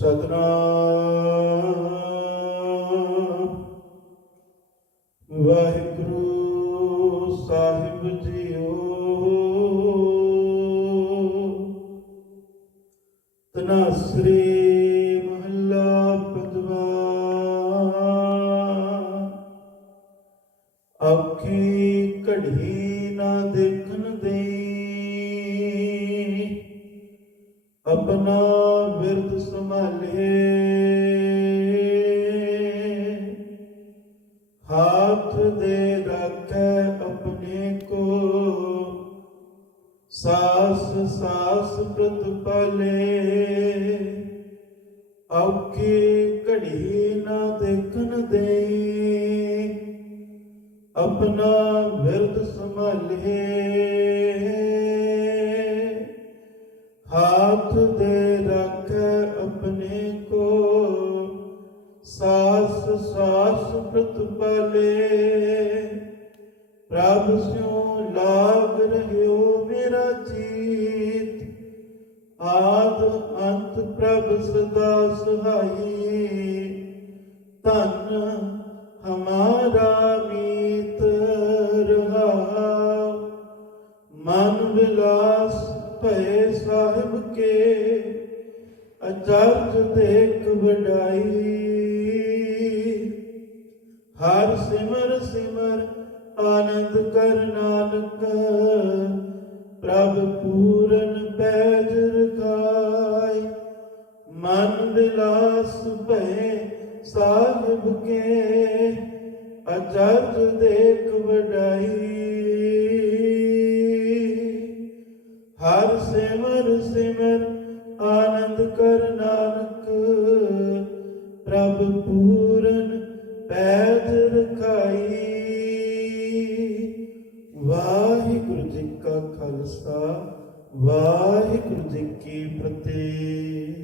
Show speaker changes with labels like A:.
A: ਸਤਨਾਮ। ਵਾਹਿਗੁਰੂ ਸਾਹਿਬ JIO. ਤਨਾਸਰੀ ਮਹੱਲਾ ਪੰਜਵਾ ਔਖੀ ਘੜੀ ਨਾ ਦੇਖਣ ਦੇ ਆਪਣਾ ਵਿਰਦ ਸੰਭਾਲੇ ਹਾਥ ਦੇ ਰੱਖੈ ਆਪਣੇ ਕੋ ਸਾਸ ਸਾਸ ਪ੍ਰਤਪਾਲੇ ਔਖੀ ਘੜੀ ਨਾ ਦੇਖਣ ਦੇਈ। ਆਪਣਾ ਵਿਰਦ ਸੰਭਾਲੇ। ਹਾਥ ਦੇ ਰੱਖੈ ਆਪਣੇ ਕੋ। ਸਾਸ ਸਾਸ ਪ੍ਰਤਪਾਲੇ ਪ੍ਰਭ ਸਿਉ ਲਾਗ ਰਹਿਓ ਮੇਰਾ ਜੀਤ। ਆਦ ਅੰਤ ਪ੍ਰਭ ਸਦਾ ਸਹਾਈ। ਧਨ ਹਮਾਰਾ ਮੀਤ ਰਹਾ। ਮਨ ਵਿਲਾਸ ਭੈ ਸਾਹਿਬ ਕੇ। ਅਚਰਜ ਦੇਖ ਵਡਾਈ। ਹਰ ਸਿਮਰ ਸਿਮਰ ਆਨੰਦ ਕਰ ਨਾਨਕ, ਪ੍ਰਭ ਪੂਰਨ ਪੈਜ ਰਖਾਈ। ਮਨ ਬਿਲਾਸ ਭੈ ਸਾਹਿਬ ਕੇ, ਅਚਰਜ ਦੇਖ ਵਡਾਈ। ਹਰ ਸਿਮਰ ਸਿਮਰ ਪੂਰਨ ਪੈਦ ਰਖਾਈ। ਵਾਹਿਗੁਰੂ ਜੀ ਕਾ ਖਾਲਸਾ ਵਾਹਿਗੁਰੂ ਜੀ ਕੀ ਫਤਿਹ।